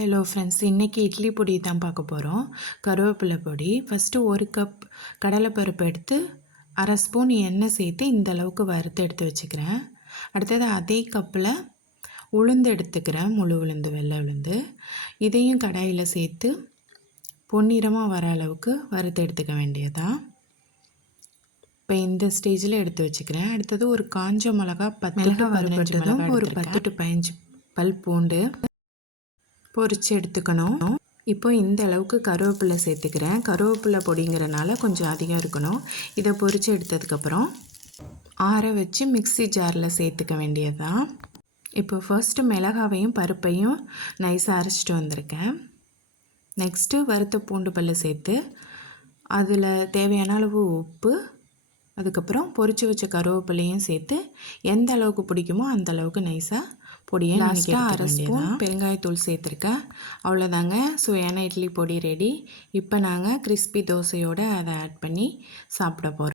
Hello friends, இன்றைக்கி இட்லி பொடி தான் பார்க்க போகிறோம். கருவேப்பிலை பொடி. ஃபஸ்ட்டு 1 கப் கடலைப்பருப்பு எடுத்து 1/2 ஸ்பூன் எண்ணெய் சேர்த்து இந்த அளவுக்கு வறுத்து எடுத்து வச்சுக்கிறேன். அடுத்தது அதே கப்பில் உளுந்து எடுத்துக்கிறேன், முழு உளுந்து, வெள்ளை உளுந்து. இதையும் கடாயில் சேர்த்து பொன்னிறமாக வர அளவுக்கு வறுத்து எடுத்துக்க வேண்டியதான். இப்போ இந்த ஸ்டேஜில் எடுத்து வச்சுக்கிறேன். அடுத்தது ஒரு காஞ்ச மிளகா 10 to 15 மிளகாய், ஒரு 10 to 15 பல் பூண்டு பொரித்து எடுத்துக்கணும். இப்போ இந்த அளவுக்கு கருவேப்பிலை சேர்த்துக்கிறேன். கருவேப்பிலை பொடிங்கிறனால கொஞ்சம் அதிகம் இருக்கணும். இதை பொரித்து எடுத்ததுக்கப்புறம் ஆற வச்சு மிக்ஸி ஜாரில் சேர்த்துக்க வேண்டியதுதான். இப்போ ஃபர்ஸ்ட்டு மிளகாவையும் பருப்பையும் நைஸாக அரைச்சிட்டு வந்திருக்கேன். நெக்ஸ்ட்டு வறுத்த பூண்டு பல்லை சேர்த்து அதில் தேவையான அளவு உப்பு, அதுக்கப்புறம் பொரித்து வச்ச கருவேப்பிலையும் சேர்த்து எந்த அளவுக்கு பிடிக்குமோ அந்த அளவுக்கு நைஸாக பொடியை லாஸ்ட்டாக 1/2 ஸ்பூன் பெருங்காயத்தூள் சேர்த்துருக்கேன். அவ்வளோதாங்க, சுவையான இட்லி பொடி ரெடி. இப்போ நாங்கள் கிறிஸ்பி தோசையோடு அதை ஆட் பண்ணி சாப்பிட போகிறோம்.